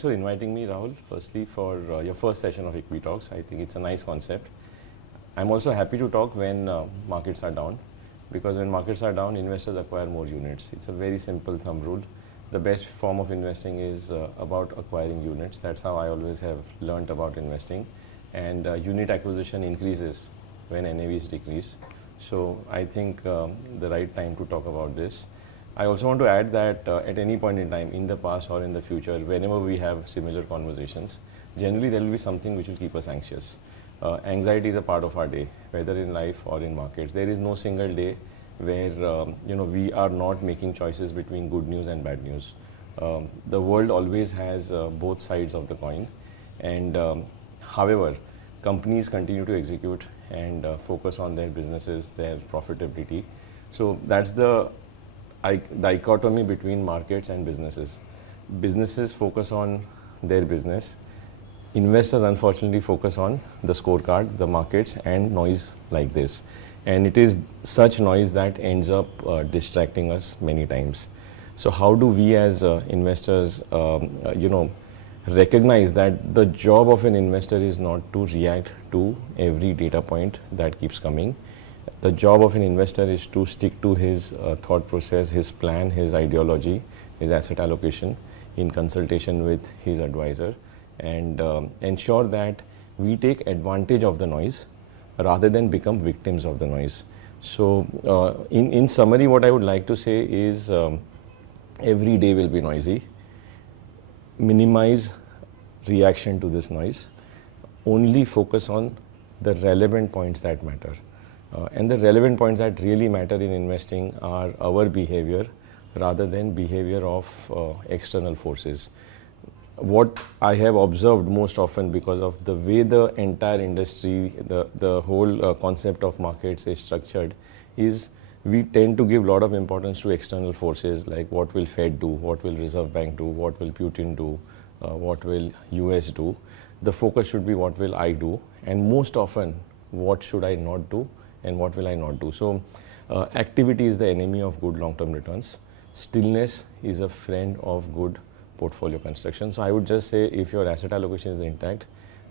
thanks for inviting me, Rahul, firstly for your first session of EquiTalks. I think it's a nice concept. I'm also happy to talk when markets are down, because when markets are down, investors acquire more units. It's a very simple thumb rule. The best form of investing is about acquiring units. That's how I always have learned about investing. And unit acquisition increases when NAVs decrease. So I think the right time to talk about this. I also want to add that at any point in time, in the past or in the future, whenever we have similar conversations, generally there will be something which will keep us anxious. Anxiety is a part of our day, whether in life or in markets. There is no single day where we are not making choices between good news and bad news. The world always has both sides of the coin, and however, companies continue to execute and focus on their businesses, their profitability. So that's the dichotomy between markets and businesses. Businesses focus on their business. Investors unfortunately focus on the scorecard, the markets, and noise like this. And it is such noise that ends up distracting us many times. So how do we as investors, recognize that the job of an investor is not to react to every data point that keeps coming. The job of an investor is to stick to his thought process, his plan, his ideology, his asset allocation in consultation with his advisor, and ensure that we take advantage of the noise rather than become victims of the noise. So in summary, what I would like to say is every day will be noisy. Minimize reaction to this noise. Only focus on the relevant points that matter. And the relevant points that really matter in investing are our behavior rather than behavior of external forces. What I have observed most often, because of the way the entire industry, the whole concept of markets is structured, is we tend to give a lot of importance to external forces, like what will Fed do, what will Reserve Bank do, what will Putin do, what will US do. The focus should be what will I do, and most often what should I not do and what will I not do. So activity is the enemy of good long-term returns. Stillness is a friend of good portfolio construction. So I would just say, if your asset allocation is intact,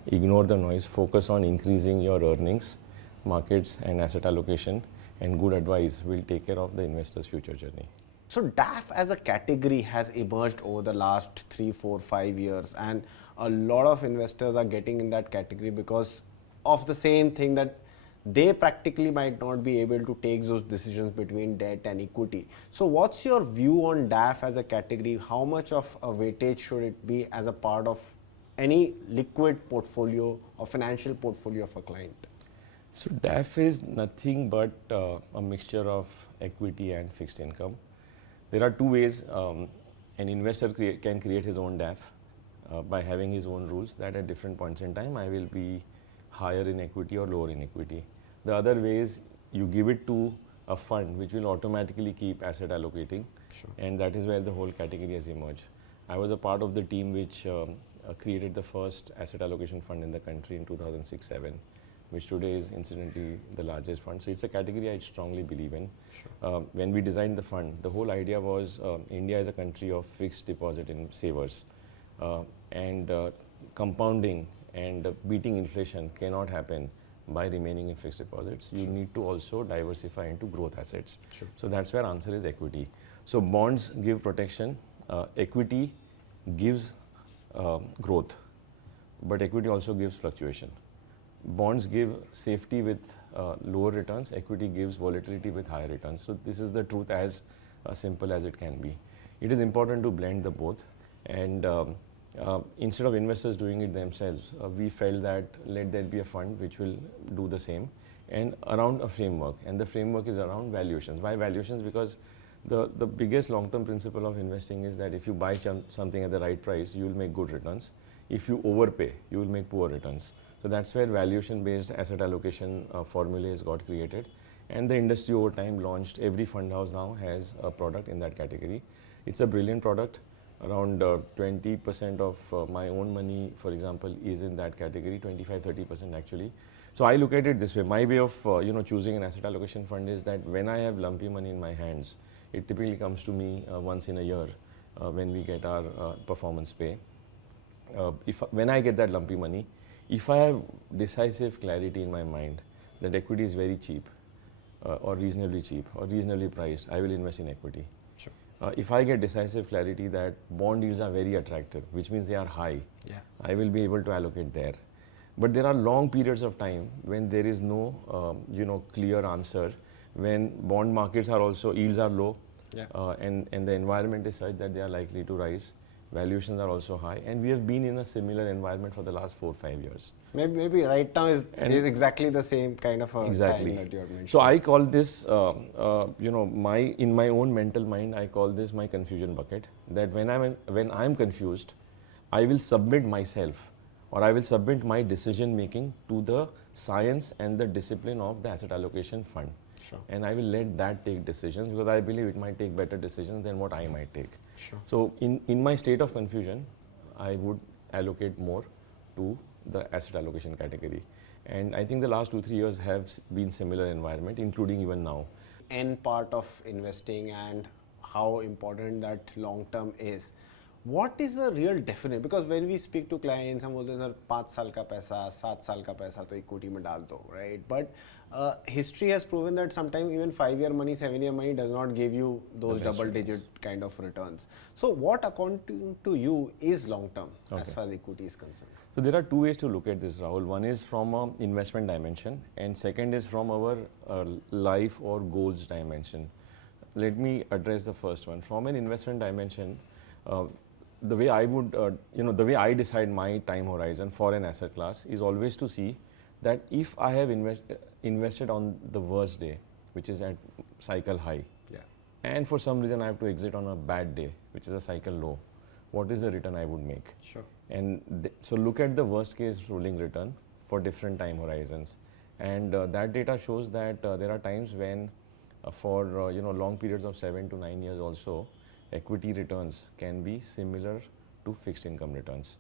ignore the noise, focus on increasing your earnings, markets and asset allocation, and good advice will take care of the investor's future journey. So DAF as a category has emerged over the last 3, 4, 5 years, and a lot of investors are getting in that category because of the same thing, that they practically might not be able to take those decisions between debt and equity. So what's your view on DAF as a category? How much of a weightage should it be as a part of any liquid portfolio or financial portfolio of a client? So DAF is nothing but a mixture of equity and fixed income. There are two ways an investor can create his own DAF by having his own rules, that at different points in time I will be higher in equity or lower in equity. The other way is you give it to a fund which will automatically keep asset allocating. Sure. And that is where the whole category has emerged. I was a part of the team which created the first asset allocation fund in the country in 2006-07, which today is incidentally the largest fund. So it's a category I strongly believe in. Sure. When we designed the fund, the whole idea was India is a country of fixed deposit in savers, and compounding and beating inflation cannot happen by remaining in fixed deposits. You need to also diversify into growth assets. Sure. So that's where answer is equity. So bonds give protection, equity gives growth, but equity also gives fluctuation. Bonds give safety with lower returns, equity gives volatility with higher returns. So this is the truth, as simple as it can be. It is important to blend the both, and instead of investors doing it themselves, we felt that let there be a fund which will do the same, and around a framework, and the framework is around valuations. Why valuations? Because the biggest long-term principle of investing is that if you buy something at the right price, you will make good returns. If you overpay, you will make poor returns. So that's where valuation-based asset allocation formulas got created, and the industry over time launched. Every fund house now has a product in that category. It's a brilliant product. Around 20% of my own money, for example, is in that category, 25-30% actually. So I look at it this way. My way of choosing an asset allocation fund is that when I have lumpy money in my hands, it typically comes to me once in a year when we get our performance pay. when I get that lumpy money, if I have decisive clarity in my mind that equity is very cheap, or reasonably priced, I will invest in equity. Sure. If I get decisive clarity that bond yields are very attractive, which means they are high, Yeah. I will be able to allocate there. But there are long periods of time when there is no, clear answer, when bond markets are also, yields are low, Yeah. and the environment is such that they are likely to rise. Valuations are also high, and we have been in a similar environment for the last 4-5 years. Maybe right now is exactly the same kind of a Exactly. time that you have mentioned. So I call this, in my own mental mind, I call this my confusion bucket. That when I'm confused, I will submit myself, or I will submit my decision making to the science and the discipline of the asset allocation fund. Sure. And I will let that take decisions, because I believe it might take better decisions than what I might take. Sure. So in my state of confusion, I would allocate more to the asset allocation category. And I think the last 2-3 years have been similar environment, including even now. End part of investing and how important that long term is. What is the real definition? Because when we speak to clients, हम बोलते हैं sir 5 साल का पैसा, 7 साल का पैसा तो इक्विटी में डाल दो, right? But history has proven that sometimes even 5-year money, 7-year money does not give you those double-digit kind of returns. So what, according to you, is long term as far as equity is concerned? So there are two ways to look at this, Rahul. One is from an investment dimension, and second is from our life or goals dimension. Let me address the first one. From an investment dimension, the way I would, the way I decide my time horizon for an asset class is always to see that if I have invested on the worst day, which is at cycle high, Yeah. and for some reason I have to exit on a bad day, which is a cycle low, what is the return I would make? Sure. And so look at the worst case ruling return for different time horizons. And that data shows that there are times when for long periods of 7 to 9 years also, equity returns can be similar to fixed income returns,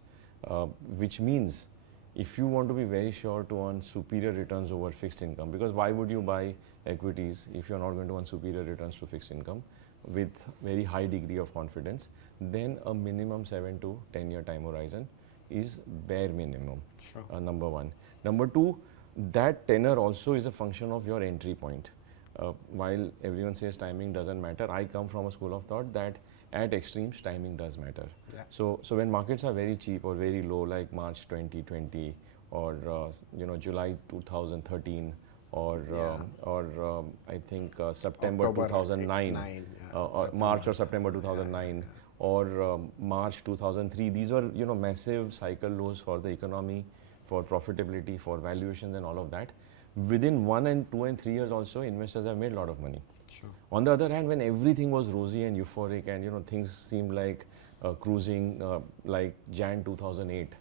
which means if you want to be very sure to earn superior returns over fixed income, because why would you buy equities if you're not going to earn superior returns to fixed income with very high degree of confidence, then a minimum 7 to 10 year time horizon is bare minimum. Sure. Number one. Number two, that tenor also is a function of your entry point. While everyone says timing doesn't matter, I come from a school of thought that at extremes timing does matter. Yeah. So when markets are very cheap or very low, like March 2020 or July 2013 or I think September October 2009 or September. March or September 2009 or March 2003. These were massive cycle lows for the economy, for profitability, for valuations and all of that. Within 1 and 2 and 3 years also, investors have made a lot of money. Sure. On the other hand, when everything was rosy and euphoric and things seemed like cruising like Jan 2008,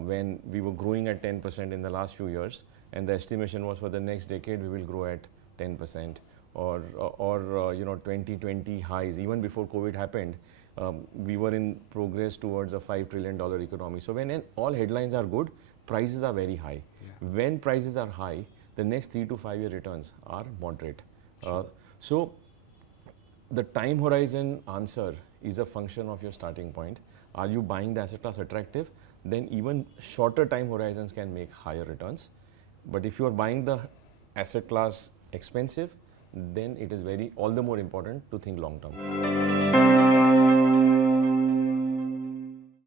when we were growing at 10% in the last few years, and the estimation was for the next decade we will grow at 10%, or 2020 highs. Even before COVID happened, we were in progress towards a $5 trillion economy. So when all headlines are good, prices are very high. Yeah. When prices are high, the next 3 to 5 year returns are moderate. Sure. So the time horizon answer is a function of your starting point. Are you buying the asset class attractive? Then even shorter time horizons can make higher returns. But if you are buying the asset class expensive, then it is all the more important to think long term.